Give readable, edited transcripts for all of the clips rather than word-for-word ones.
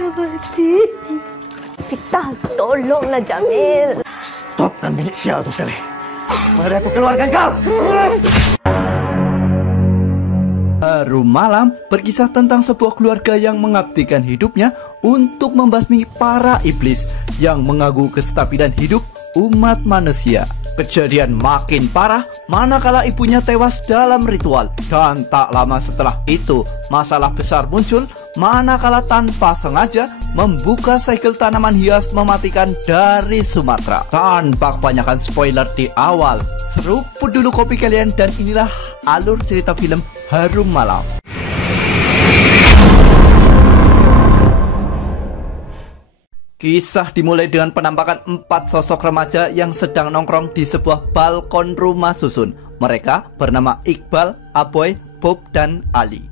mati. Hospital, tolonglah Jamil. Stop kan nenek sial tu sekali. Mari aku keluarkan kau. Harum Malam berkisah tentang sebuah keluarga yang mengabdikan hidupnya untuk membasmi para iblis yang mengganggu kestabilan hidup umat manusia. Kejadian makin parah manakala ibunya tewas dalam ritual, dan tak lama setelah itu masalah besar muncul manakala tanpa sengaja membuka segel tanaman hias mematikan dari Sumatera. Tanpa kebanyakan spoiler di awal, seruput dulu kopi kalian dan inilah alur cerita film Harum Malam. Kisah dimulai dengan penampakan 4 sosok remaja yang sedang nongkrong di sebuah balkon rumah susun. Mereka bernama Iqbal, Aboy, Bob, dan Ali.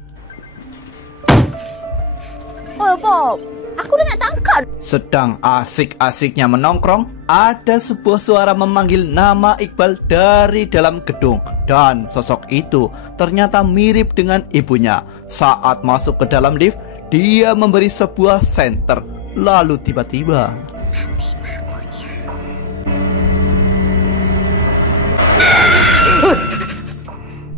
Oh Bob, aku udah nak tangkap. Sedang asik-asiknya menongkrong, ada sebuah suara memanggil nama Iqbal dari dalam gedung. Dan sosok itu ternyata mirip dengan ibunya. Saat masuk ke dalam lift, dia memberi sebuah senter. Lalu tiba-tiba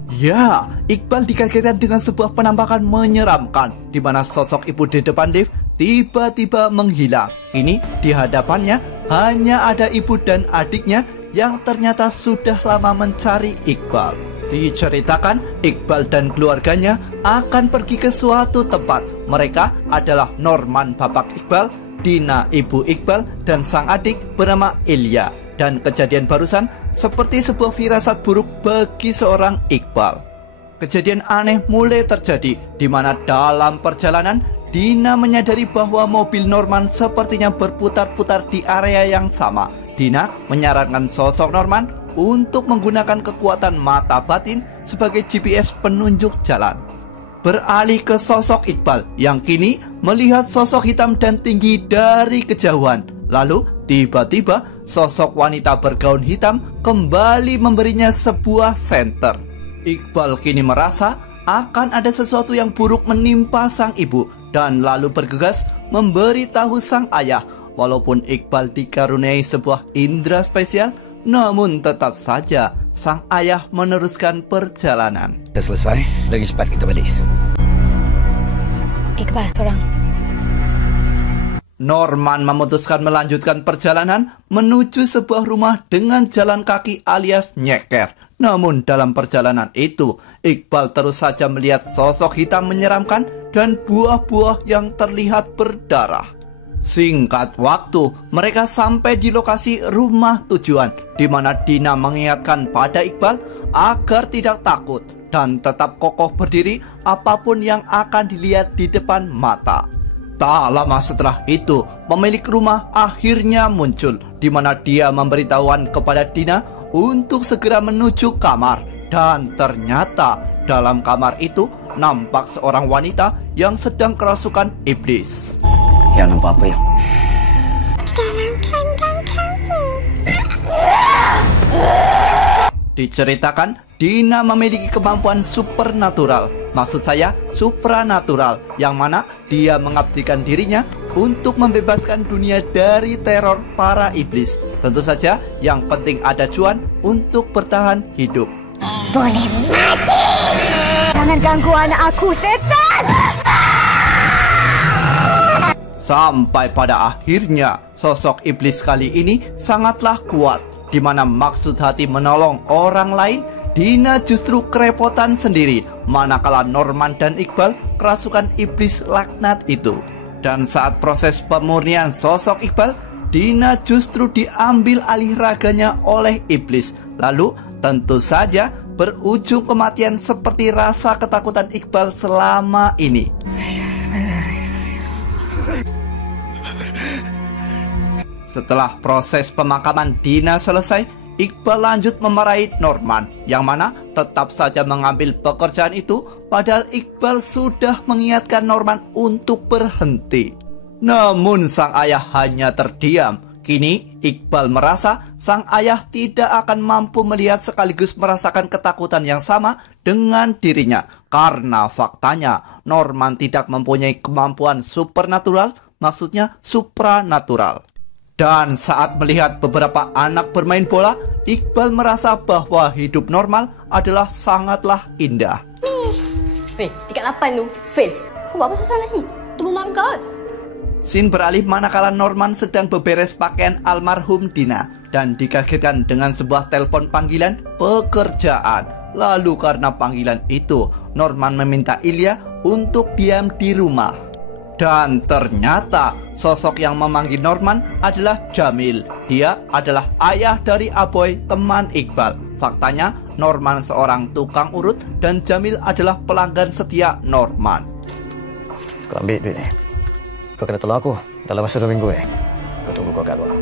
ya, Iqbal dikagetkan dengan sebuah penampakan menyeramkan di mana sosok ibu di depan lift tiba-tiba menghilang. Kini di hadapannya hanya ada ibu dan adiknya yang ternyata sudah lama mencari Iqbal. Diceritakan Iqbal dan keluarganya akan pergi ke suatu tempat. Mereka adalah Norman bapak Iqbal, Dina ibu Iqbal, dan sang adik bernama Ilya. Dan kejadian barusan seperti sebuah firasat buruk bagi seorang Iqbal. Kejadian aneh mulai terjadi di mana dalam perjalanan Dina menyadari bahwa mobil Norman sepertinya berputar-putar di area yang sama. Dina menyarankan sosok Norman untuk menggunakan kekuatan mata batin sebagai GPS penunjuk jalan. Beralih ke sosok Iqbal yang kini melihat sosok hitam dan tinggi dari kejauhan. Lalu tiba-tiba sosok wanita bergaun hitam kembali memberinya sebuah senter. Iqbal kini merasa akan ada sesuatu yang buruk menimpa sang ibu dan lalu bergegas memberitahu sang ayah. Walaupun Iqbal dikaruniai sebuah indera spesial, namun tetap saja sang ayah meneruskan perjalanan. Kita selesai, lagi cepat kita balik. Iqbal, korang. Norman memutuskan melanjutkan perjalanan menuju sebuah rumah dengan jalan kaki alias nyeker. Namun dalam perjalanan itu, Iqbal terus saja melihat sosok hitam menyeramkan dan buah-buah yang terlihat berdarah. Singkat waktu, mereka sampai di lokasi rumah tujuan, di mana Dina mengingatkan pada Iqbal agar tidak takut dan tetap kokoh berdiri apapun yang akan dilihat di depan mata. Tak lama setelah itu, pemilik rumah akhirnya muncul, di mana dia memberitahuan kepada Dina untuk segera menuju kamar. Dan ternyata dalam kamar itu nampak seorang wanita yang sedang kerasukan iblis. Ya, nampak apa ya? Diceritakan Dina memiliki kemampuan supernatural. Maksud saya supranatural, yang mana dia mengabdikan dirinya untuk membebaskan dunia dari teror para iblis. Tentu saja yang penting ada cuan untuk bertahan hidup. Boleh mati. Jangan ganggu anak aku, setan. Sampai pada akhirnya sosok iblis kali ini sangatlah kuat, di mana maksud hati menolong orang lain, Dina justru kerepotan sendiri manakala Norman dan Iqbal kerasukan iblis laknat itu. Dan saat proses pemurnian sosok Iqbal, Dina justru diambil alih raganya oleh iblis. Lalu tentu saja berujung kematian seperti rasa ketakutan Iqbal selama ini. Setelah proses pemakaman Dina selesai, Iqbal lanjut memarahi Norman, yang mana tetap saja mengambil pekerjaan itu, padahal Iqbal sudah mengingatkan Norman untuk berhenti. Namun sang ayah hanya terdiam. Kini Iqbal merasa sang ayah tidak akan mampu melihat sekaligus merasakan ketakutan yang sama dengan dirinya. Karena faktanya Norman tidak mempunyai kemampuan supernatural maksudnya supranatural. Dan saat melihat beberapa anak bermain bola, Iqbal merasa bahwa hidup normal adalah sangatlah indah. Tingkat 8 tu, fail. Kau buat apa seorang kat sini? Tunggu mak kau. Scene beralih manakala Norman sedang beberes pakaian almarhum Dina dan dikagetkan dengan sebuah telepon panggilan pekerjaan. Lalu karena panggilan itu, Norman meminta Ilya untuk diam di rumah. Dan ternyata sosok yang memanggil Norman adalah Jamil. Dia adalah ayah dari Aboy, teman Iqbal. Faktanya Norman seorang tukang urut dan Jamil adalah pelanggan setia Norman. Kau ambil duit ni. Kau kena tolong aku dalam masa 2 minggu ni. Kau tunggu kau kat luar.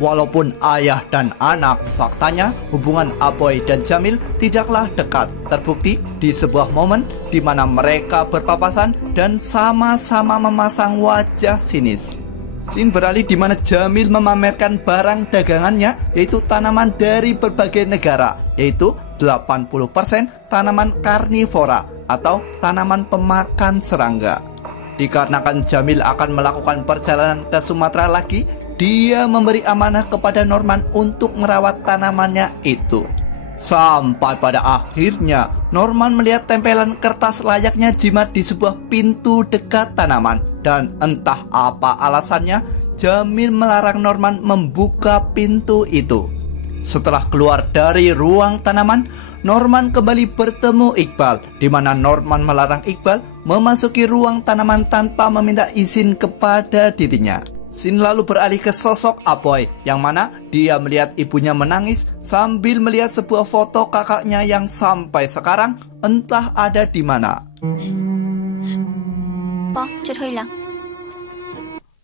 Walaupun ayah dan anak, faktanya hubungan Aboy dan Jamil tidaklah dekat. Terbukti di sebuah momen di mana mereka berpapasan dan sama-sama memasang wajah sinis. Scene beralih di mana Jamil memamerkan barang dagangannya, yaitu tanaman dari berbagai negara, yaitu 80% tanaman karnivora atau tanaman pemakan serangga. Dikarenakan Jamil akan melakukan perjalanan ke Sumatera lagi, dia memberi amanah kepada Norman untuk merawat tanamannya itu. Sampai pada akhirnya Norman melihat tempelan kertas layaknya jimat di sebuah pintu dekat tanaman. Dan entah apa alasannya, Jamil melarang Norman membuka pintu itu. Setelah keluar dari ruang tanaman, Norman kembali bertemu Iqbal, di mana Norman melarang Iqbal memasuki ruang tanaman tanpa meminta izin kepada dirinya. Scene lalu beralih ke sosok Aboy, yang mana dia melihat ibunya menangis sambil melihat sebuah foto kakaknya yang sampai sekarang entah ada di mana.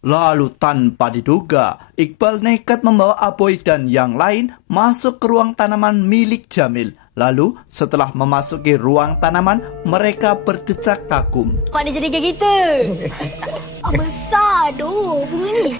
Lalu tanpa diduga, Iqbal nekat membawa Aboy dan yang lain masuk ke ruang tanaman milik Jamil. Lalu setelah memasuki ruang tanaman, mereka berdecak kagum. Apa dia jadi kayak gitu? Besar tu bunga ni.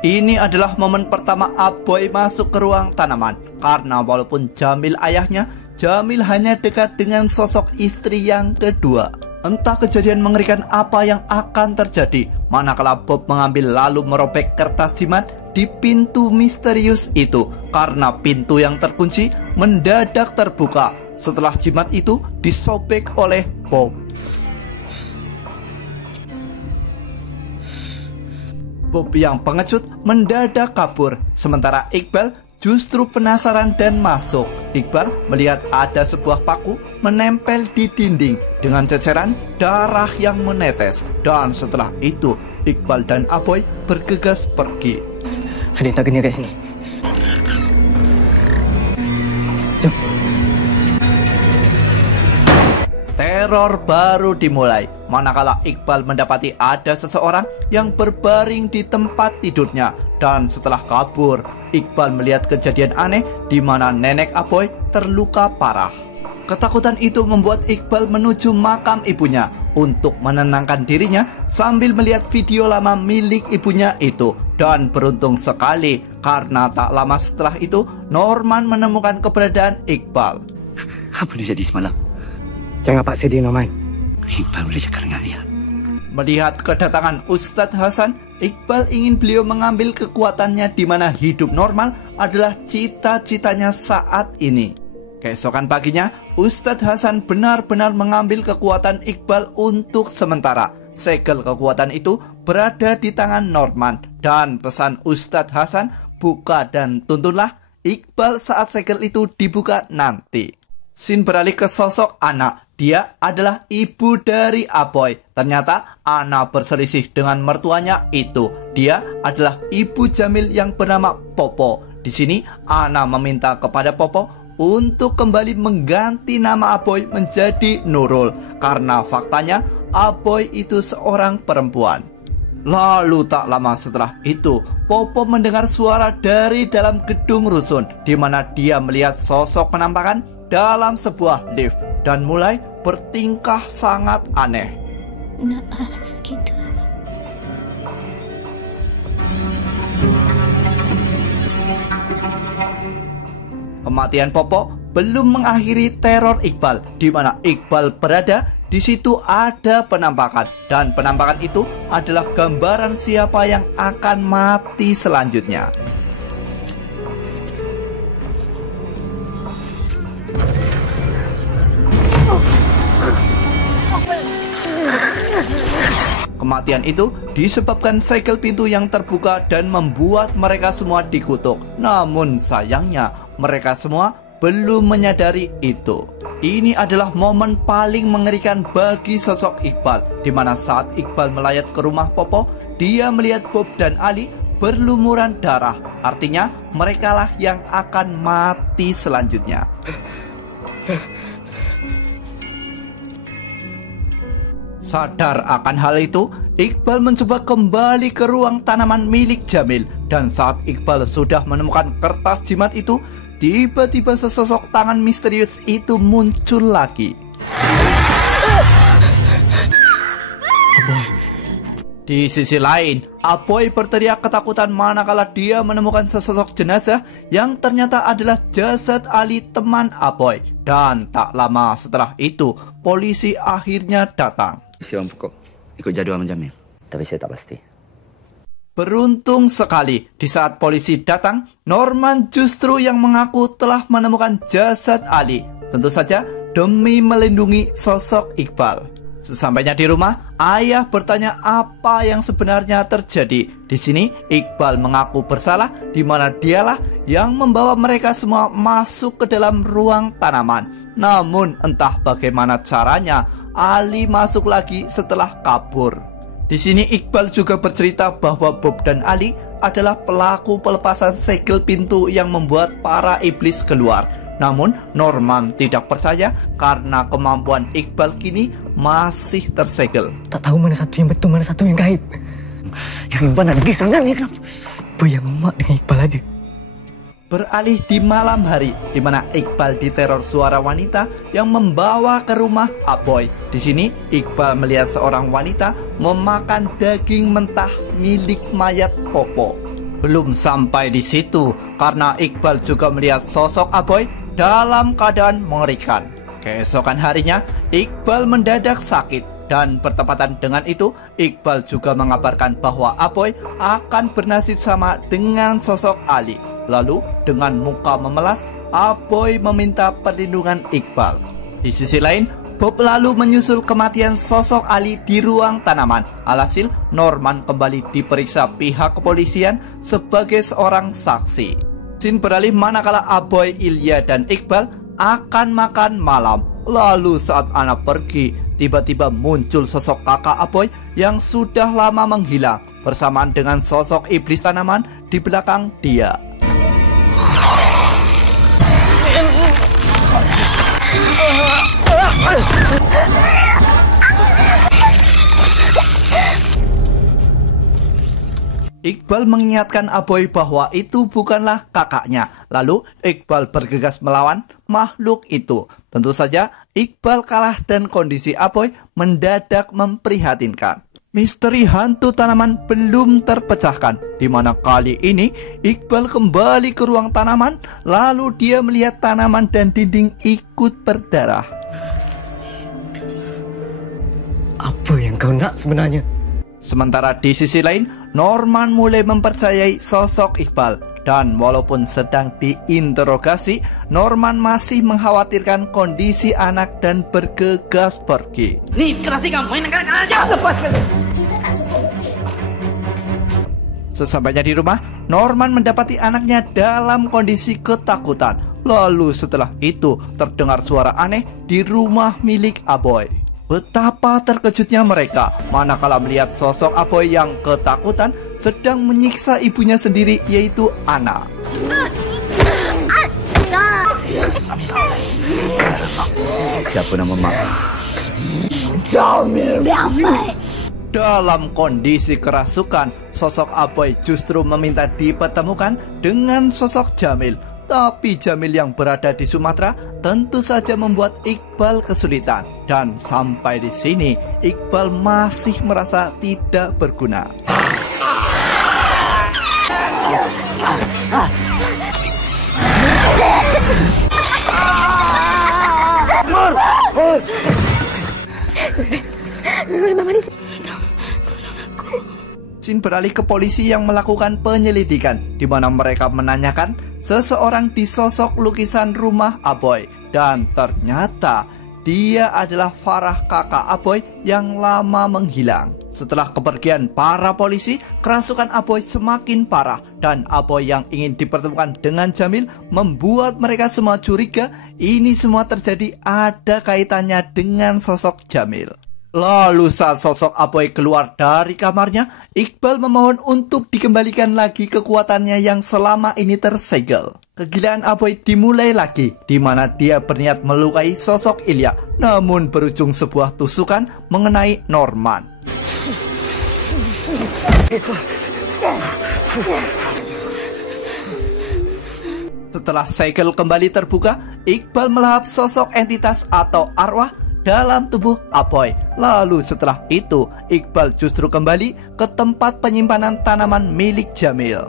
Ini adalah momen pertama Aboy masuk ke ruang tanaman. Karena walaupun Jamil ayahnya, Jamil hanya dekat dengan sosok istri yang kedua. Entah kejadian mengerikan apa yang akan terjadi manakala Bob mengambil lalu merobek kertas jimat di pintu misterius itu, karena pintu yang terkunci mendadak terbuka setelah jimat itu disobek oleh Bob. Bob yang pengecut mendadak kabur, sementara Iqbal justru penasaran dan masuk. Iqbal melihat ada sebuah paku menempel di dinding dengan ceceran darah yang menetes. Dan setelah itu, Iqbal dan Aboy bergegas pergi. Ada yang tak kena kat sini. Jom. Teror baru dimulai manakala Iqbal mendapati ada seseorang yang berbaring di tempat tidurnya. Dan setelah kabur, Iqbal melihat kejadian aneh di mana nenek Aboy terluka parah. Ketakutan itu membuat Iqbal menuju makam ibunya untuk menenangkan dirinya sambil melihat video lama milik ibunya itu. Dan beruntung sekali karena tak lama setelah itu Norman menemukan keberadaan Iqbal. Apa dia jadi semalam? Jangan paksa dia, Norman. Iqbal boleh cakap dengan dia. Melihat kedatangan Ustadz Hasan, Iqbal ingin beliau mengambil kekuatannya di mana hidup normal adalah cita-citanya saat ini. Keesokan paginya, Ustadz Hasan benar-benar mengambil kekuatan Iqbal untuk sementara. Segel kekuatan itu berada di tangan Norman. Dan pesan Ustadz Hasan, buka dan tuntunlah Iqbal saat segel itu dibuka nanti. Scene beralih ke sosok Ana. Dia adalah ibu dari Aboy. Ternyata Ana berselisih dengan mertuanya itu. Dia adalah ibu Jamil yang bernama Popo. Di sini Ana meminta kepada Popo untuk kembali mengganti nama Aboy menjadi Nurul, karena faktanya Aboy itu seorang perempuan. Lalu tak lama setelah itu, Popo mendengar suara dari dalam gedung rusun, di mana dia melihat sosok penampakan dalam sebuah lift dan mulai bertingkah sangat aneh. Naas kita. Kematian Popo belum mengakhiri teror Iqbal, di mana Iqbal berada di situ ada penampakan, dan penampakan itu adalah gambaran siapa yang akan mati selanjutnya. Kematian itu disebabkan segel pintu yang terbuka dan membuat mereka semua dikutuk. Namun sayangnya mereka semua belum menyadari itu. Ini adalah momen paling mengerikan bagi sosok Iqbal, di mana saat Iqbal melayat ke rumah Popo, dia melihat Bob dan Ali berlumuran darah. Artinya merekalah yang akan mati selanjutnya. Sadar akan hal itu, Iqbal mencoba kembali ke ruang tanaman milik Jamil. Dan saat Iqbal sudah menemukan kertas jimat itu, tiba-tiba sesosok tangan misterius itu muncul lagi. Aboy. Di sisi lain, Aboy berteriak ketakutan manakala dia menemukan sesosok jenazah yang ternyata adalah jasad Ali, teman Aboy. Dan tak lama setelah itu, polisi akhirnya datang. Siapa pokok ikut jadual menjamin. Tapi saya tak pasti. Beruntung sekali, di saat polisi datang, Norman justru yang mengaku telah menemukan jasad Ali. Tentu saja demi melindungi sosok Iqbal. Sesampainya di rumah, ayah bertanya apa yang sebenarnya terjadi. Di sini Iqbal mengaku bersalah, di mana dialah yang membawa mereka semua masuk ke dalam ruang tanaman. Namun entah bagaimana caranya, Ali masuk lagi setelah kabur. Di sini Iqbal juga bercerita bahwa Bob dan Ali adalah pelaku pelepasan segel pintu yang membuat para iblis keluar. Namun Norman tidak percaya karena kemampuan Iqbal kini masih tersegel. Tak tahu mana satu yang betul, mana satu yang gaib. Yang benar di sana nih, apa yang emak dengan Iqbal ada? Beralih di malam hari, di mana Iqbal diteror suara wanita yang membawa ke rumah Aboy. Di sini Iqbal melihat seorang wanita memakan daging mentah milik mayat Popo. Belum sampai di situ, karena Iqbal juga melihat sosok Aboy dalam keadaan mengerikan. Keesokan harinya, Iqbal mendadak sakit. Dan bertepatan dengan itu, Iqbal juga mengabarkan bahwa Aboy akan bernasib sama dengan sosok Ali. Lalu dengan muka memelas, Aboy meminta perlindungan Iqbal. Di sisi lain, Bob lalu menyusul kematian sosok Ali di ruang tanaman. Alhasil, Norman kembali diperiksa pihak kepolisian sebagai seorang saksi. Scene beralih manakala Aboy, Ilya, dan Iqbal akan makan malam. Lalu saat anak pergi, tiba-tiba muncul sosok kakak Aboy yang sudah lama menghilang, bersamaan dengan sosok iblis tanaman di belakang dia. Iqbal mengingatkan Aboy bahwa itu bukanlah kakaknya. Lalu Iqbal bergegas melawan makhluk itu. Tentu saja Iqbal kalah dan kondisi Aboy mendadak memprihatinkan. Misteri hantu tanaman belum terpecahkan, di mana kali ini Iqbal kembali ke ruang tanaman. Lalu dia melihat tanaman dan dinding ikut berdarah. Apa yang kau nak sebenarnya? Sementara di sisi lain, Norman mulai mempercayai sosok Iqbal. Dan walaupun sedang diinterogasi, Norman masih mengkhawatirkan kondisi anak dan bergegas pergi. Nih, kerasi kamu main negara aja. Lepaskan. Sesampainya di rumah, Norman mendapati anaknya dalam kondisi ketakutan. Lalu setelah itu terdengar suara aneh di rumah milik Aboy. Betapa terkejutnya mereka manakala melihat sosok Aboy yang ketakutan sedang menyiksa ibunya sendiri, yaitu Ana. Siapa nama mak? Jamil. Dalam kondisi kerasukan, sosok Aboy justru meminta dipertemukan dengan sosok Jamil. Tapi Jamil yang berada di Sumatera tentu saja membuat Iqbal kesulitan. Dan sampai di sini, Iqbal masih merasa tidak berguna. Scene beralih ke polisi yang melakukan penyelidikan, di mana mereka menanyakan seseorang di sosok lukisan rumah Aboy, dan ternyata dia adalah Farah, kakak Aboy yang lama menghilang. Setelah kepergian para polisi, kerasukan Aboy semakin parah, dan Aboy yang ingin dipertemukan dengan Jamil membuat mereka semua curiga ini semua terjadi ada kaitannya dengan sosok Jamil. Lalu saat sosok Aboy keluar dari kamarnya, Iqbal memohon untuk dikembalikan lagi kekuatannya yang selama ini tersegel. Kegilaan Aboy dimulai lagi, di mana dia berniat melukai sosok Ilya, namun berujung sebuah tusukan mengenai Norman. Setelah segel kembali terbuka, Iqbal melahap sosok entitas atau arwah dalam tubuh Aboy. Lalu setelah itu, Iqbal justru kembali ke tempat penyimpanan tanaman milik Jamil.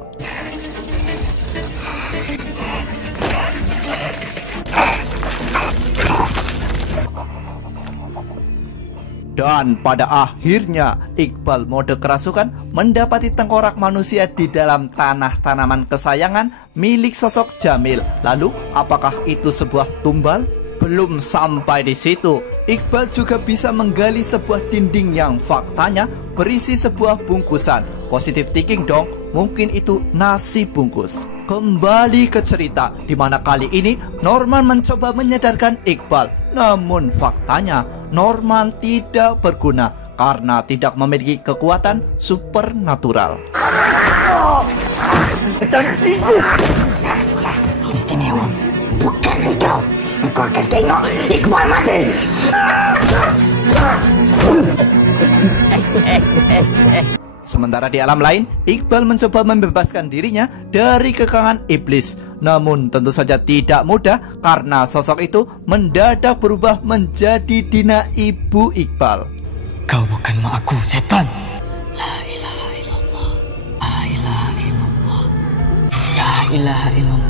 Dan pada akhirnya, Iqbal mode kerasukan mendapati tengkorak manusia di dalam tanah tanaman kesayangan milik sosok Jamil. Lalu, apakah itu sebuah tumbal? Belum sampai di situ, Iqbal juga bisa menggali sebuah dinding yang faktanya berisi sebuah bungkusan. Positive thinking dong, mungkin itu nasi bungkus. Kembali ke cerita, di mana kali ini Norman mencoba menyadarkan Iqbal. Namun faktanya Norman tidak berguna karena tidak memiliki kekuatan supernatural. Istimewa, bukan engkau. Engkau akan tengok Iqbal mati. Sementara di alam lain, Iqbal mencoba membebaskan dirinya dari kekangan iblis. Namun tentu saja tidak mudah karena sosok itu mendadak berubah menjadi Dina, ibu Iqbal. Kau bukan mak aku, setan. La ilaha illallah. La ilaha illallah. La ilaha illallah.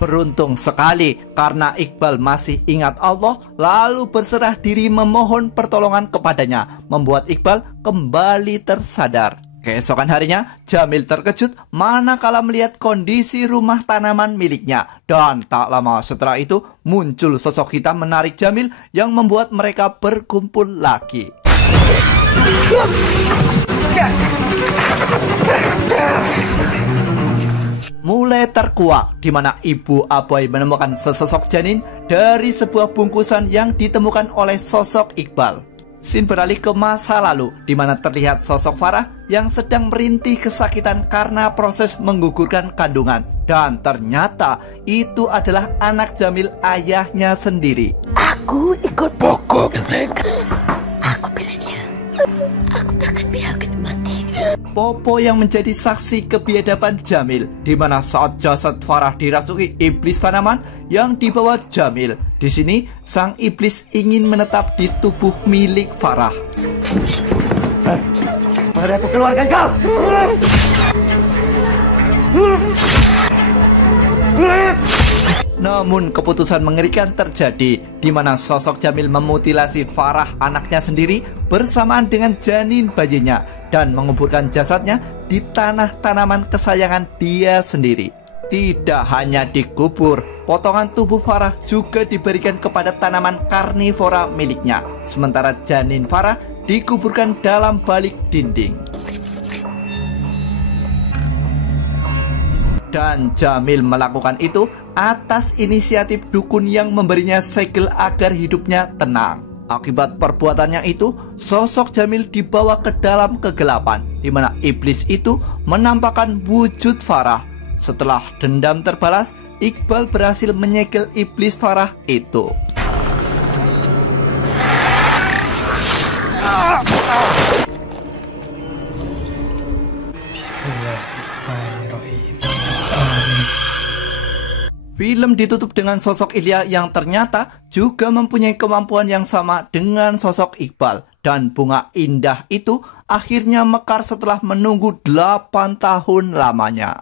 Beruntung sekali karena Iqbal masih ingat Allah, lalu berserah diri memohon pertolongan kepadanya, membuat Iqbal kembali tersadar. Keesokan harinya, Jamil terkejut manakala melihat kondisi rumah tanaman miliknya. Dan tak lama setelah itu, muncul sosok hitam menarik Jamil yang membuat mereka berkumpul lagi. Mulai terkuak, di mana ibu Aboy menemukan sesosok janin dari sebuah bungkusan yang ditemukan oleh sosok Iqbal. Scene beralih ke masa lalu, di mana terlihat sosok Farah yang sedang merintih kesakitan karena proses menggugurkan kandungan. Dan ternyata itu adalah anak Jamil, ayahnya sendiri. Aku ikut pokok mereka. Aku pilih dia. Aku takkan biarkan mati. Popo yang menjadi saksi kebiadaban Jamil, di mana saat jasad Farah dirasuki iblis tanaman yang dibawa Jamil. Di sini sang iblis ingin menetap di tubuh milik Farah. Mari aku keluarkan kau. Namun keputusan mengerikan terjadi, di mana sosok Jamil memutilasi Farah, anaknya sendiri, bersamaan dengan janin bayinya, dan menguburkan jasadnya di tanah tanaman kesayangan dia sendiri. Tidak hanya dikubur, potongan tubuh Farah juga diberikan kepada tanaman karnivora miliknya, sementara janin Farah dikuburkan dalam balik dinding. Dan Jamil melakukan itu atas inisiatif dukun yang memberinya segel agar hidupnya tenang. Akibat perbuatannya itu, sosok Jamil dibawa ke dalam kegelapan, di mana iblis itu menampakkan wujud Farah. Setelah dendam terbalas, Iqbal berhasil menyegel iblis Farah itu. Bismillahirrahmanirrahim. Film ditutup dengan sosok Ilya yang ternyata juga mempunyai kemampuan yang sama dengan sosok Iqbal. Dan bunga indah itu akhirnya mekar setelah menunggu 8 tahun lamanya.